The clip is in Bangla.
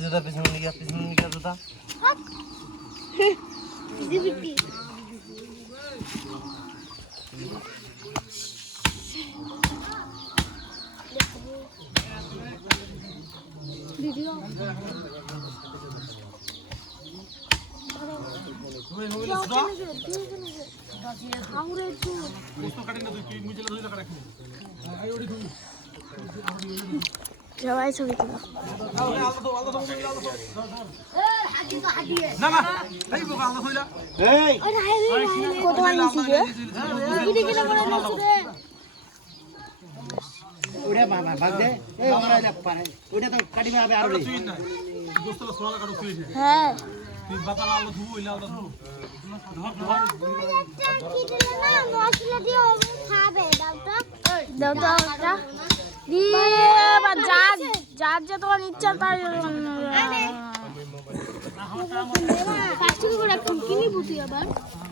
জুতা পিছনে নিয়ে জুতা ভিডিও সবাই ছবি তোলা কোথায় নিছি রে ভিডিও কিনা করে নিছি রে ওড়ে মামা ভাগ দে এই ওড়া না পারে ওটা তো কাটি মে হবে আর রে দোস্তলা সোনা কাটো তুই হ্যাঁ তুই বাতালা আলো ধু ইলা আলো ধু কি দিলে না মশলা দিয়ে খাবে দাও দাও দিয়ে যার যে তোমার ইচ্ছা তাই পাঁচশো করে কিনি বুঝি আবার